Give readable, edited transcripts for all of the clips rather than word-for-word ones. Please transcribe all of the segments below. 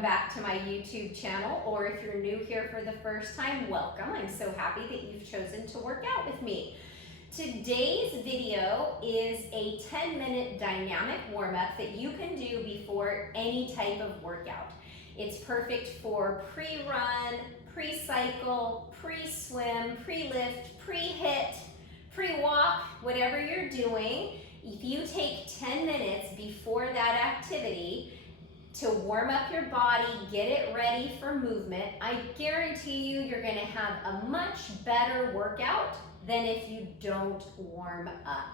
welcome back to my YouTube channel, or if you're new here for the first time, welcome. I'm so happy that you've chosen to work out with me. Today's video is a 10-minute dynamic warm-up that you can do before any type of workout. It's perfect for pre-run, pre-cycle, pre-swim, pre-lift, pre-hit, pre-walk, whatever you're doing. If you take 10 minutes before that activity to warm up your body, get it ready for movement, I guarantee you're gonna have a much better workout than if you don't warm up.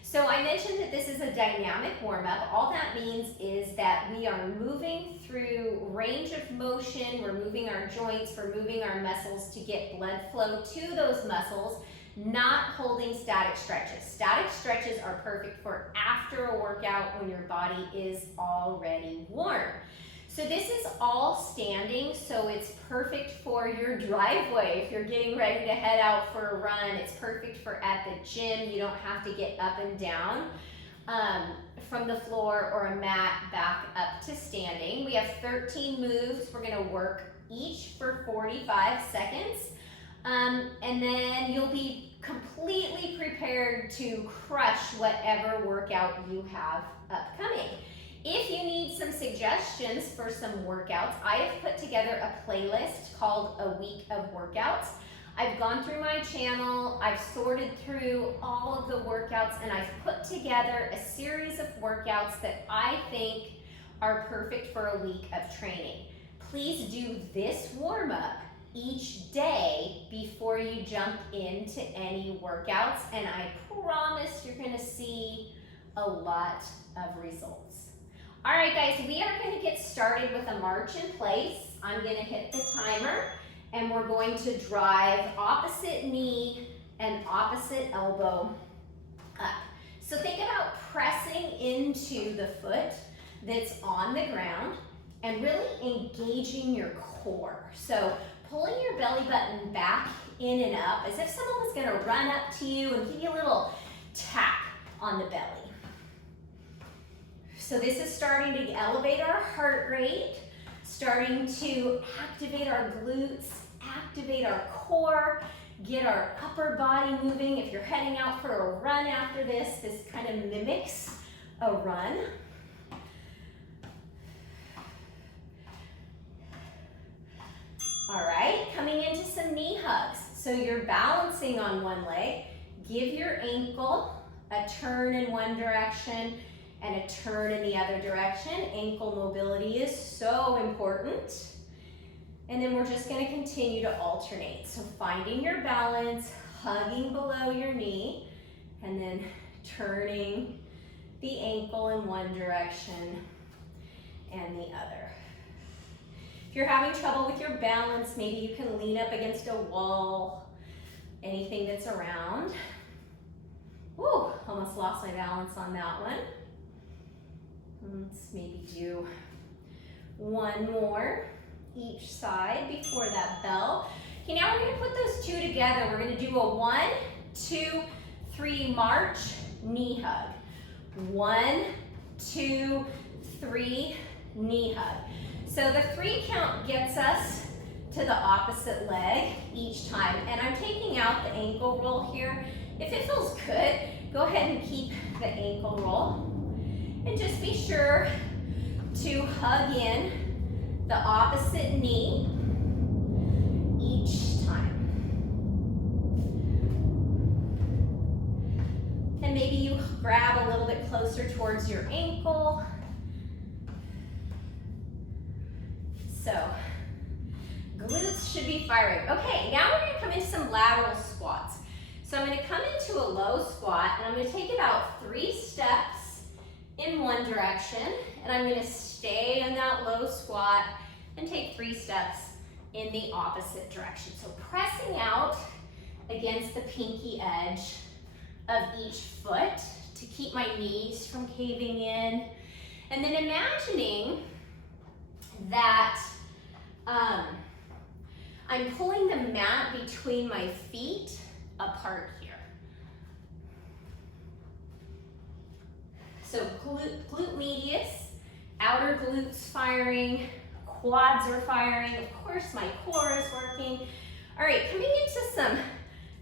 So I mentioned that this is a dynamic warm-up. All that means is that we are moving through range of motion, we're moving our joints, we're moving our muscles to get blood flow to those muscles, not holding static stretches. Static stretches are perfect for after a workout when your body is already warm. So this is all standing, so it's perfect for your driveway. If you're getting ready to head out for a run, it's perfect for at the gym. You don't have to get up and down from the floor or a mat back up to standing. We have 13 moves. We're gonna work each for 45 seconds. And then you'll be completely prepared to crush whatever workout you have upcoming. If you need some suggestions for some workouts, I have put together a playlist called A Week of Workouts. I've gone through my channel, I've sorted through all of the workouts, and I've put together a series of workouts that I think are perfect for a week of training. Please do this warm-up each day before you jump into any workouts, and I promise you're gonna see a lot of results. All right, guys, we are gonna get started with a march in place. I'm gonna hit the timer, and we're going to drive opposite knee and opposite elbow up. So think about pressing into the foot that's on the ground and really engaging your core. So pulling your belly button back in and up as if someone was gonna run up to you and give you a little tap on the belly. So this is starting to elevate our heart rate, starting to activate our glutes, activate our core, get our upper body moving. If you're heading out for a run after this, this kind of mimics a run. All right, coming into some knee hugs. So you're balancing on one leg. Give your ankle a turn in one direction and a turn in the other direction. Ankle mobility is so important. And then we're just gonna continue to alternate. So finding your balance, hugging below your knee, and then turning the ankle in one direction and the other. If you're having trouble with your balance, maybe you can lean up against a wall, anything that's around. Woo, almost lost my balance on that one. Let's maybe do one more each side before that bell. Okay, now we're gonna put those two together. We're gonna do a 1, 2, 3 march, knee hug. 1, 2, 3, knee hug. So the 3 count gets us to the opposite leg each time. And I'm taking out the ankle roll here. If it feels good, go ahead and keep the ankle roll. And just be sure to hug in the opposite knee each time. And maybe you grab a little bit closer towards your ankle. So, glutes should be firing. Okay, now we're gonna come into some lateral squats. So I'm gonna come into a low squat, and I'm gonna take about 3 steps in one direction, and I'm gonna stay in that low squat and take 3 steps in the opposite direction. So pressing out against the pinky edge of each foot to keep my knees from caving in, and then imagining that I'm pulling the mat between my feet apart here. So glute medius, outer glutes firing, quads are firing. Of course, my core is working. All right, coming into some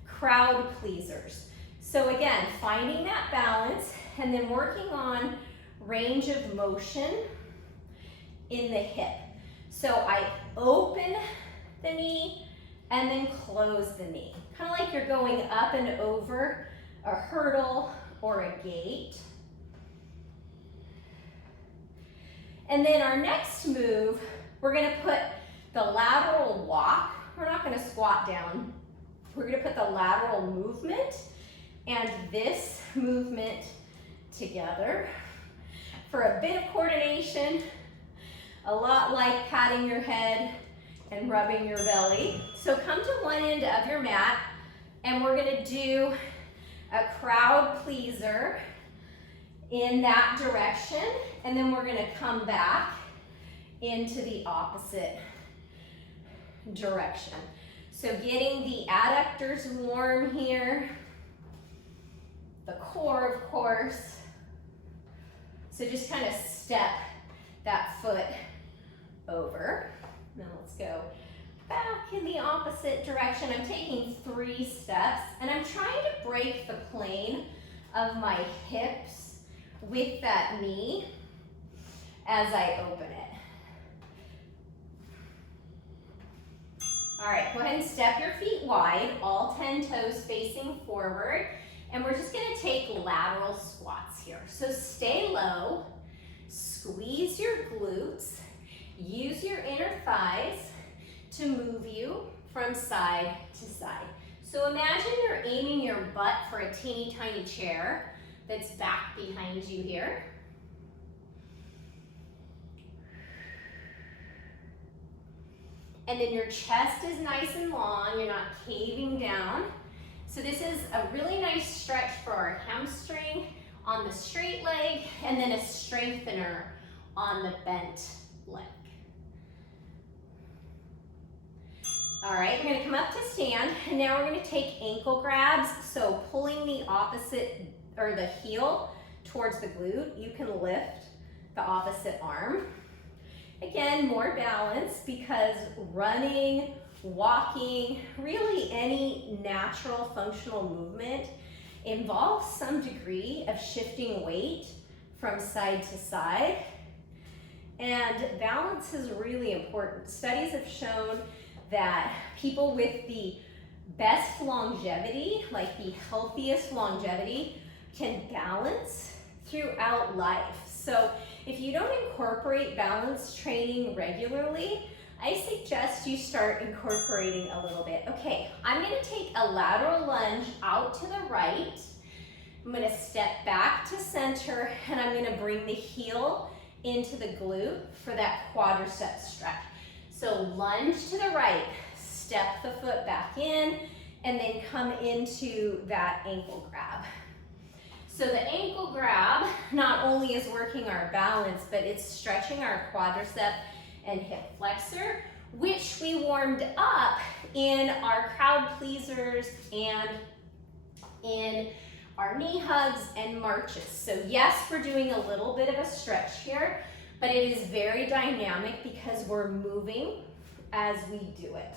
crowd pleasers. So again, finding that balance and then working on range of motion in the hip. So I open the knee and then close the knee. Kind of like you're going up and over a hurdle or a gate. And then our next move, we're gonna put the lateral walk. We're not gonna squat down. We're gonna put the lateral movement and this movement together for a bit of coordination, a lot like patting your head and rubbing your belly. So come to one end of your mat and we're gonna do a crowd pleaser in that direction, and then we're gonna come back into the opposite direction. So getting the adductors warm here, the core, of course. So just kind of step that foot over. Now let's go back in the opposite direction. I'm taking 3 steps, and I'm trying to break the plane of my hips with that knee as I open it. All right, go ahead and step your feet wide, all 10 toes facing forward, and we're just gonna take lateral squats here. So stay low, squeeze your glutes, use your inner thighs to move you from side to side. So imagine you're aiming your butt for a teeny tiny chair that's back behind you here. And then your chest is nice and long, you're not caving down. So this is a really nice stretch for our hamstring on the straight leg, and then a strengthener on the bent leg. All right, we're gonna come up to stand, and now we're gonna take ankle grabs. So pulling the opposite, or the heel towards the glute, you can lift the opposite arm. Again, more balance, because running, walking, really any natural functional movement involves some degree of shifting weight from side to side. And balance is really important. Studies have shown that people with the best longevity, like the healthiest longevity, can balance throughout life. So if you don't incorporate balance training regularly, I suggest you start incorporating a little bit. Okay, I'm gonna take a lateral lunge out to the right. I'm gonna step back to center, and I'm gonna bring the heel into the glute for that quadricep stretch. So lunge to the right, step the foot back in, and then come into that ankle grab. So the ankle grab not only is working our balance, but it's stretching our quadricep and hip flexor, which we warmed up in our crowd pleasers and in our knee hugs and marches. So yes, we're doing a little bit of a stretch here, but it is very dynamic because we're moving as we do it.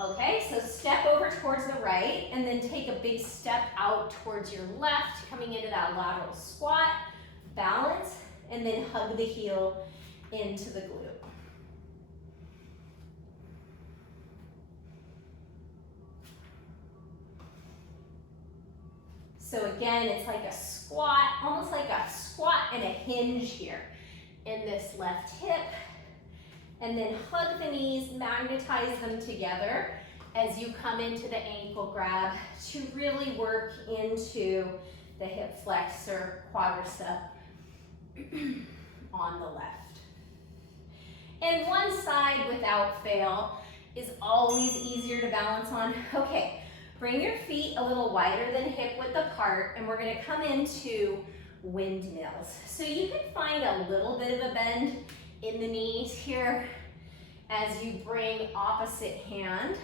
Okay, so step over towards the right, and then take a big step out towards your left, coming into that lateral squat, balance, and then hug the heel into the glute. So again, it's like a squat, almost like a squat and a hinge here in this left hip. And then hug the knees, magnetize them together as you come into the ankle grab to really work into the hip flexor, quadricep on the left. And one side, without fail, is always easier to balance on. Okay, bring your feet a little wider than hip width apart, and we're gonna come into windmills. So you can find a little bit of a bend in the knees here as you bring opposite hand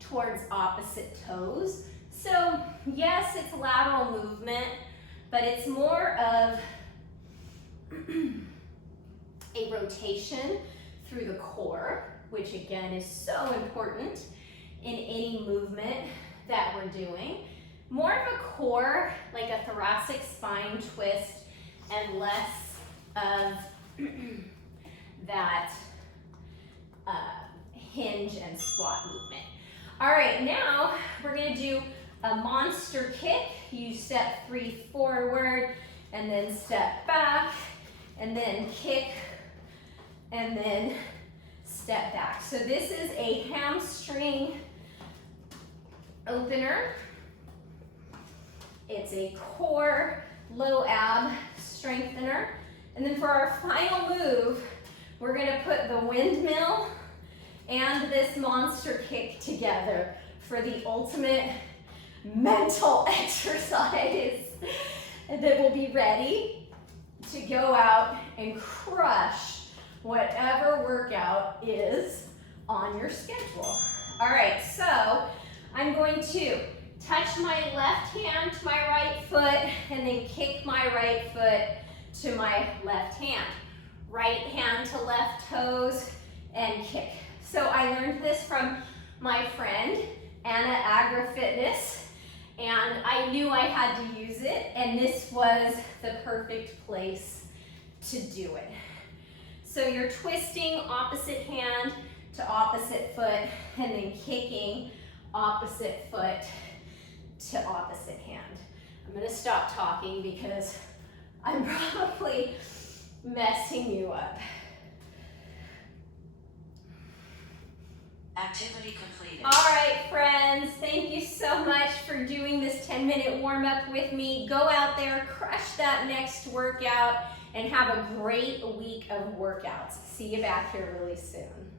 towards opposite toes. So yes, it's lateral movement, but it's more of a rotation through the core, which again is so important in any movement that we're doing. More of a core, like a thoracic spine twist, and less of that hinge and squat movement. All right, now we're gonna do a monster kick. You step 3 forward, and then step back, and then kick, and then step back. So this is a hamstring opener. It's a core low ab strengthener. And then for our final move, we're gonna put the windmill and this monster kick together for the ultimate mental exercise. And then we'll be ready to go out and crush whatever workout is on your schedule. All right, so I'm going to touch my left hand to my right foot and then kick my right foot to my left hand. Right hand to left toes and kick. So I learned this from my friend, Anna Agra Fitness, and I knew I had to use it, and this was the perfect place to do it. So you're twisting opposite hand to opposite foot and then kicking opposite foot to opposite hand. I'm gonna stop talking because I'm probably messing you up. Activity completed. All right, friends, thank you so much for doing this 10-minute warm-up with me. Go out there, crush that next workout, and have a great week of workouts. See you back here really soon.